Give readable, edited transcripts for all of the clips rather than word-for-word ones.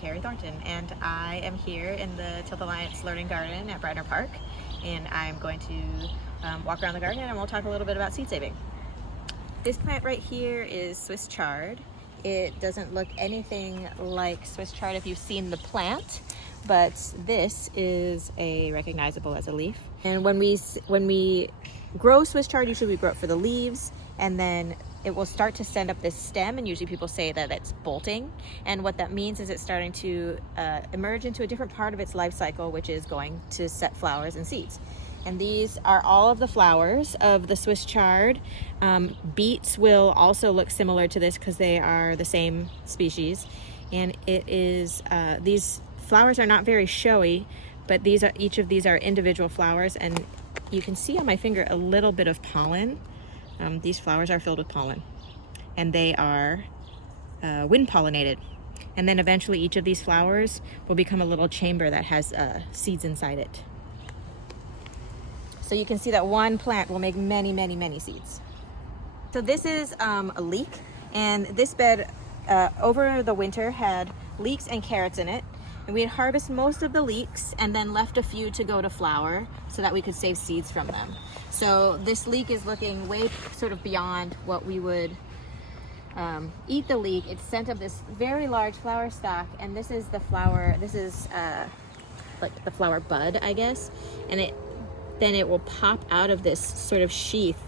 Carey Thornton, and I am here in the Tilth Alliance Learning Garden at Bradner Park, and I'm going to walk around the garden and we'll talk a little bit about seed saving. This plant right here is Swiss chard. It doesn't look anything like Swiss chard if you've seen the plant, but this is recognizable as a leaf. And when we grow Swiss chard, usually we grow it for the leaves, and then it will start to send up this stem, and usually people say that it's bolting. And what that means is it's starting to emerge into a different part of its life cycle, which is going to set flowers and seeds. And these are all of the flowers of the Swiss chard. Beets will also look similar to this because they are the same species. And it is, these flowers are not very showy, but each of these are individual flowers, and you can see on my finger a little bit of pollen. These flowers are filled with pollen, and they are wind pollinated. And then eventually each of these flowers will become a little chamber that has seeds inside it. So you can see that one plant will make many, many, many seeds. So this is a leek, and this bed over the winter had leeks and carrots in it. And we had harvested most of the leeks and then left a few to go to flower so that we could save seeds from them. So this leek is looking way sort of beyond what we would eat the leek. It's sent up this very large flower stalk, and this is the flower, this is like the flower bud, I guess. And then it will pop out of this sort of sheath,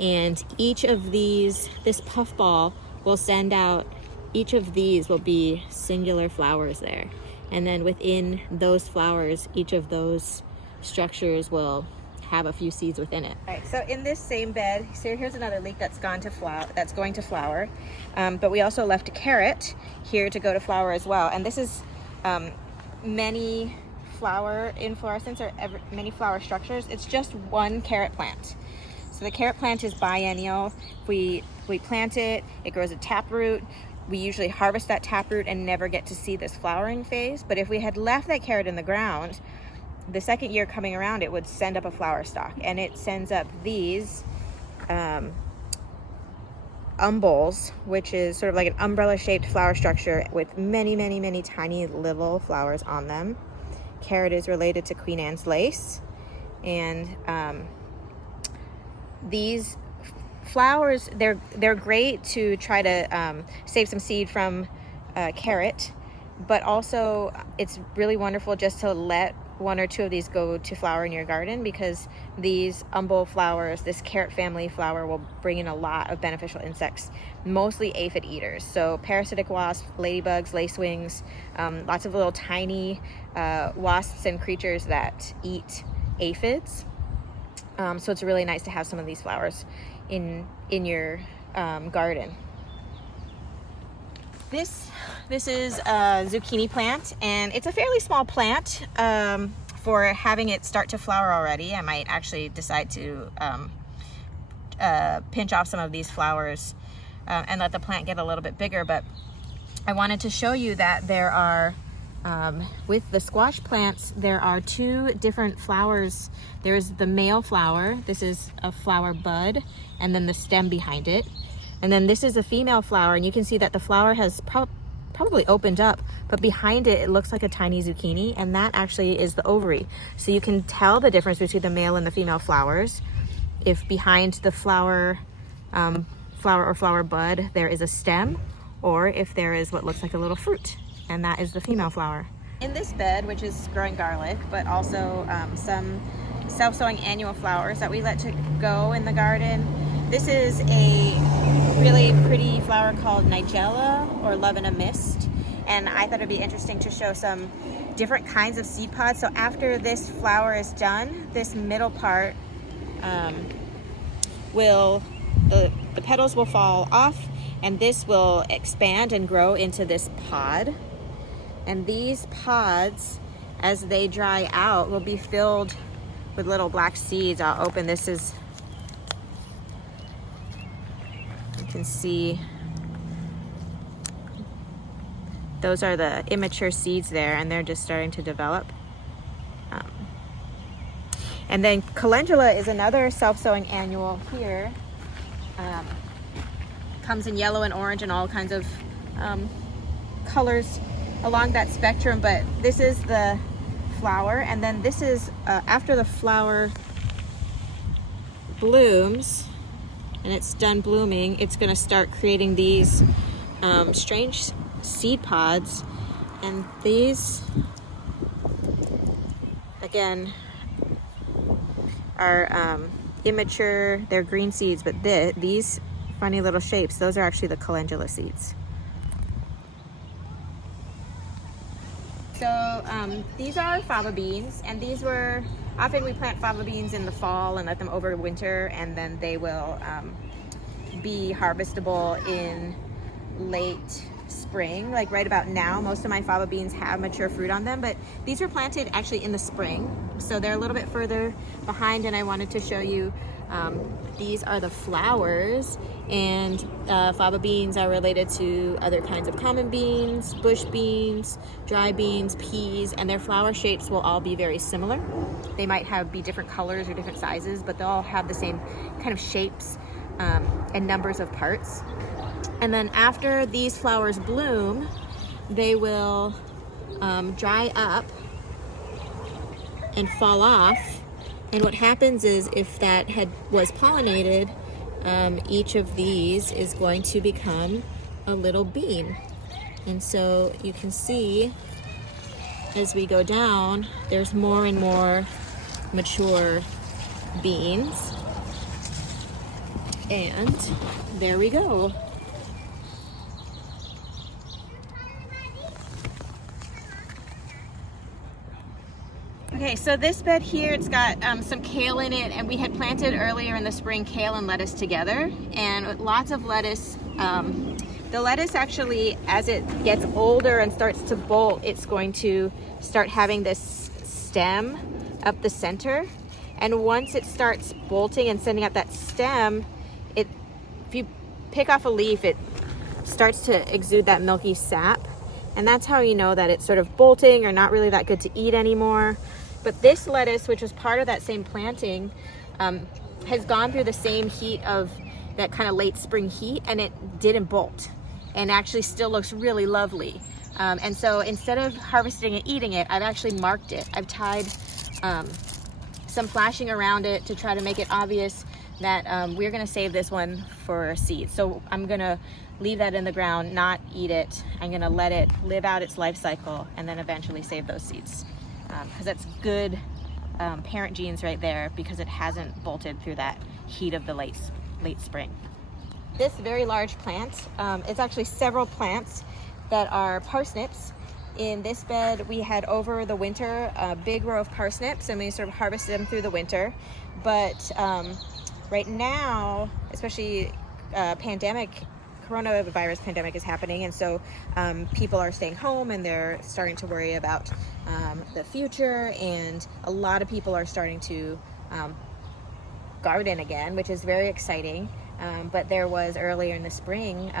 and each of these, this puffball will send out, each of these will be singular flowers there. And then within those flowers, each of those structures will have a few seeds within it. All right, so in this same bed, so here's another leek that's going to flower. But we also left a carrot here to go to flower as well. And this is many flower inflorescence, or many flower structures. It's just one carrot plant. So the carrot plant is biennial. We plant it, it grows a taproot. We usually harvest that taproot and never get to see this flowering phase. But if we had left that carrot in the ground, the second year coming around, it would send up a flower stalk, and it sends up these umbels, which is sort of like an umbrella-shaped flower structure with many, many, many tiny little flowers on them. Carrot is related to Queen Anne's lace, and these flowers, they're great to try to save some seed from carrot, but also it's really wonderful just to let one or two of these go to flower in your garden, because these umbel flowers, this carrot family flower, will bring in a lot of beneficial insects, mostly aphid eaters. So parasitic wasps, ladybugs, lacewings, lots of little tiny wasps and creatures that eat aphids. So it's really nice to have some of these flowers in your garden. This is a zucchini plant, and it's a fairly small plant for having it start to flower already. I might actually decide to pinch off some of these flowers and let the plant get a little bit bigger. But I wanted to show you that there are, with the squash plants, there are two different flowers. There's the male flower. This is a flower bud, and then the stem behind it. And then this is a female flower, and you can see that the flower has probably opened up, but behind it, it looks like a tiny zucchini, and that actually is the ovary. So you can tell the difference between the male and the female flowers if behind the flower or flower bud there is a stem, or if there is what looks like a little fruit, and that is the female flower. In this bed, which is growing garlic, but also some self-sowing annual flowers that we let to go in the garden. This is a really pretty flower called Nigella, or Love in a Mist, and I thought it'd be interesting to show some different kinds of seed pods. So after this flower is done, this middle part the petals will fall off, and this will expand and grow into this pod. And these pods, as they dry out, will be filled with little black seeds. I'll open this. You can see those are the immature seeds there, and they're just starting to develop. And then calendula is another self-sowing annual here. Comes in yellow and orange and all kinds of colors. along that spectrum, but this is the flower, and then this is after the flower blooms and it's done blooming, it's going to start creating these strange seed pods, and these again are immature. They're green seeds, but these funny little shapes, those are actually the calendula seeds. So these are fava beans, and these were, often we plant fava beans in the fall and let them overwinter, and then they will be harvestable in late spring. Like right about now, most of my fava beans have mature fruit on them, but these were planted actually in the spring, so they're a little bit further behind, and I wanted to show you these are the flowers, and fava beans are related to other kinds of common beans, bush beans, dry beans, peas, and their flower shapes will all be very similar. They might be different colors or different sizes, but they'll all have the same kind of shapes and numbers of parts. And then after these flowers bloom, they will dry up and fall off. And what happens is, if that was pollinated, each of these is going to become a little bean. And so you can see as we go down, there's more and more mature beans. And there we go. Okay, so this bed here, it's got some kale in it, and we had planted earlier in the spring kale and lettuce together, and lots of lettuce. The lettuce actually, as it gets older and starts to bolt, it's going to start having this stem up the center, and once it starts bolting and sending out that stem, if you pick off a leaf, it starts to exude that milky sap, and that's how you know that it's sort of bolting or not really that good to eat anymore. But this lettuce, which was part of that same planting, has gone through the same heat of that kind of late spring heat, and it didn't bolt, and actually still looks really lovely. And so instead of harvesting and eating it, I've actually marked it. I've tied some flashing around it to try to make it obvious that we're gonna save this one for seeds. So I'm gonna leave that in the ground, not eat it. I'm gonna let it live out its life cycle and then eventually save those seeds. Because that's good parent genes right there, because it hasn't bolted through that heat of the late spring. This very large plant, it's actually several plants that are parsnips. In this bed we had over the winter a big row of parsnips, and we sort of harvested them through the winter. But right now, especially coronavirus pandemic is happening, and so people are staying home and they're starting to worry about the future, and a lot of people are starting to garden again, which is very exciting. But there was earlier in the spring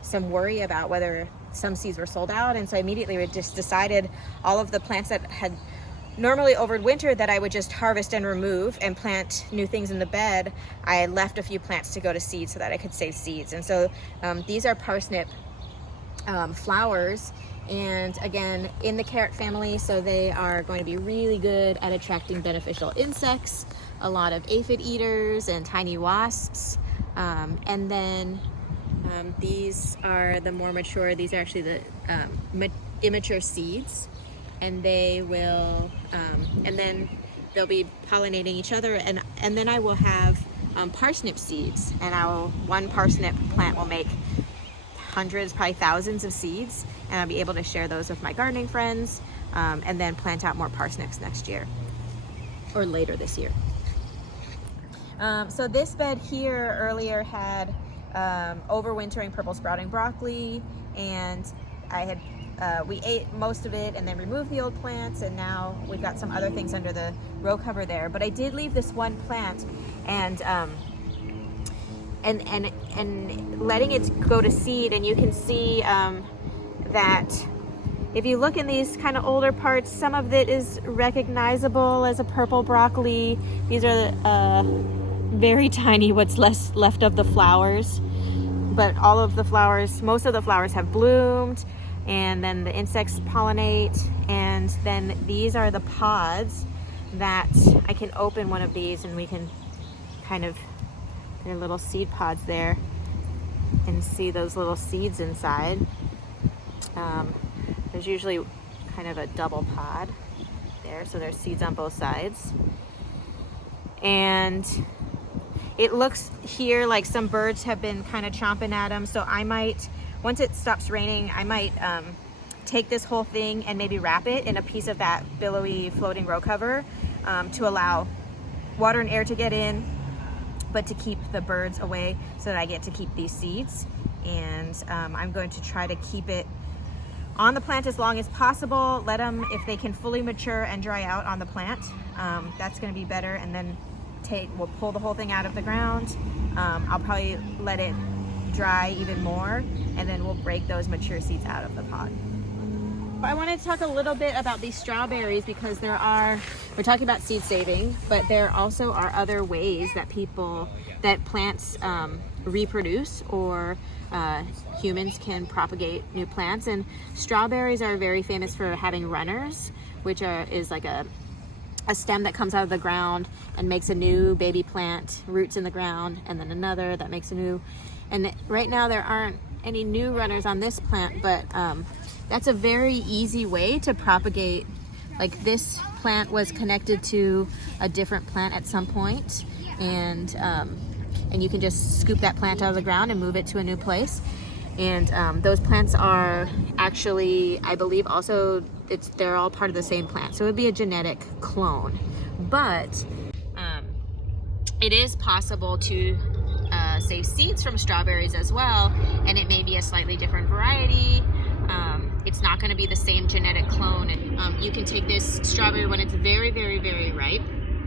some worry about whether some seeds were sold out, and so immediately we just decided all of the plants that had normally overwintered that I would just harvest and remove and plant new things in the bed. I left a few plants to go to seed so that I could save seeds. And so these are parsnip flowers, and again in the carrot family, so they are going to be really good at attracting beneficial insects, a lot of aphid eaters and tiny wasps. And then these are the more mature. These are actually the immature seeds, and they will and then they'll be pollinating each other, and then I will have parsnip seeds, and one parsnip plant will make hundreds, probably thousands of seeds, and I'll be able to share those with my gardening friends, and then plant out more parsnips next year or later this year. So this bed here earlier had overwintering purple sprouting broccoli, and we ate most of it and then removed the old plants, and now we've got some other things under the row cover there. But I did leave this one plant, and letting it go to seed, and you can see that if you look in these kind of older parts, some of it is recognizable as a purple broccoli. These are very tiny, what's left of the flowers, but all of the flowers, most of the flowers have bloomed. and then the insects pollinate, and then these are the pods that I can open one of these and we can kind of, there are little seed pods there, and see those little seeds inside. There's usually kind of a double pod there, so there's seeds on both sides. And it looks here like some birds have been kind of chomping at them, so I might, once it stops raining, I might take this whole thing and maybe wrap it in a piece of that billowy floating row cover to allow water and air to get in, but to keep the birds away so that I get to keep these seeds. And I'm going to try to keep it on the plant as long as possible. Let them, if they can fully mature and dry out on the plant, that's going to be better. And then we'll pull the whole thing out of the ground. I'll probably let it dry even more, and then we'll break those mature seeds out of the pod. I wanted to talk a little bit about these strawberries because we're talking about seed saving, but there also are other ways that plants reproduce, or humans can propagate new plants. And strawberries are very famous for having runners, which is like a stem that comes out of the ground and makes a new baby plant, roots in the ground, and then another that makes a new. And right now there aren't any new runners on this plant, but that's a very easy way to propagate. Like, this plant was connected to a different plant at some point, and you can just scoop that plant out of the ground and move it to a new place. And those plants are actually, I believe, also they're all part of the same plant, so it would be a genetic clone. But it is possible to save seeds from strawberries as well, and it may be a slightly different variety. It's not going to be the same genetic clone. And you can take this strawberry when it's very, very, very ripe,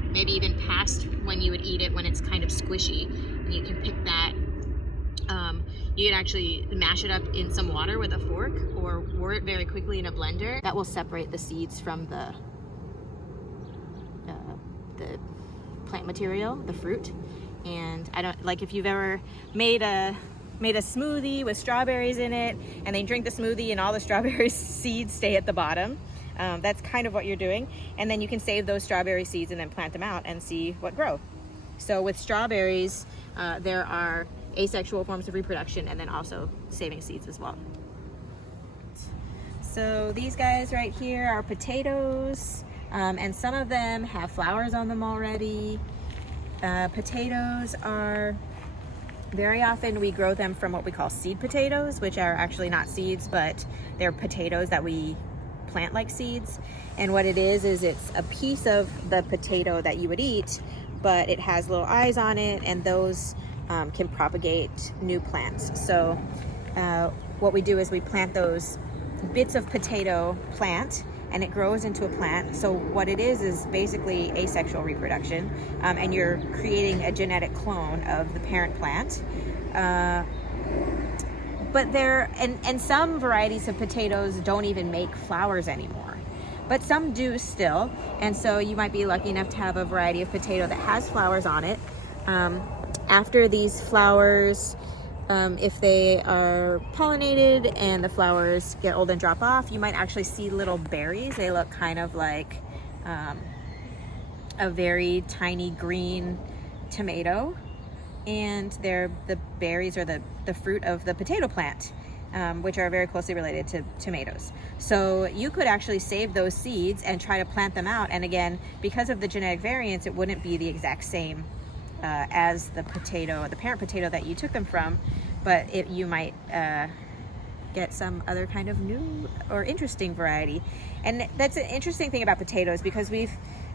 maybe even past when you would eat it, when it's kind of squishy, and you can pick that. You can actually mash it up in some water with a fork, or whir it very quickly in a blender. That will separate the seeds from the plant material, the fruit. And I don't, like, if you've ever made a smoothie with strawberries in it, and they drink the smoothie and all the strawberry seeds stay at the bottom, that's kind of what you're doing. And then you can save those strawberry seeds and then plant them out and see what grow. So with strawberries, there are asexual forms of reproduction, and then also saving seeds as well. So these guys right here are potatoes, and some of them have flowers on them already. Potatoes are, very often we grow them from what we call seed potatoes, which are actually not seeds, but they're potatoes that we plant like seeds. And what it is it's a piece of the potato that you would eat, but it has little eyes on it, and those can propagate new plants. So what we do is we plant those bits of potato plant, and it grows into a plant. So what it is basically asexual reproduction, and you're creating a genetic clone of the parent plant. But and some varieties of potatoes don't even make flowers anymore, but some do still. And so you might be lucky enough to have a variety of potato that has flowers on it. After these flowers, if they are pollinated and the flowers get old and drop off, you might actually see little berries. They look kind of like a very tiny green tomato, and the berries are the fruit of the potato plant, which are very closely related to tomatoes. So you could actually save those seeds and try to plant them out. And again, because of the genetic variance, it wouldn't be the exact same as the parent potato that you took them from, but you might get some other kind of new or interesting variety. And that's an interesting thing about potatoes, because we've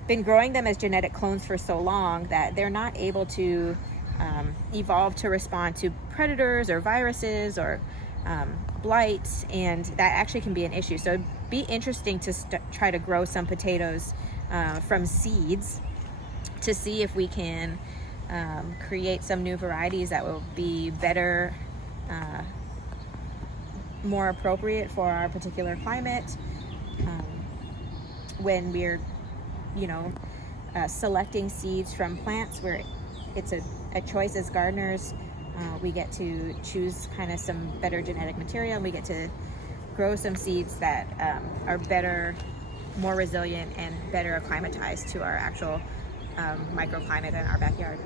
been growing them as genetic clones for so long that they're not able to evolve to respond to predators or viruses or blights, and that actually can be an issue. So it'd be interesting to try to grow some potatoes from seeds to see if we can create some new varieties that will be better, more appropriate for our particular climate. When we're, selecting seeds from plants, where it's a choice as gardeners, we get to choose kind of some better genetic material, and we get to grow some seeds that are better, more resilient, and better acclimatized to our actual microclimate in our backyard.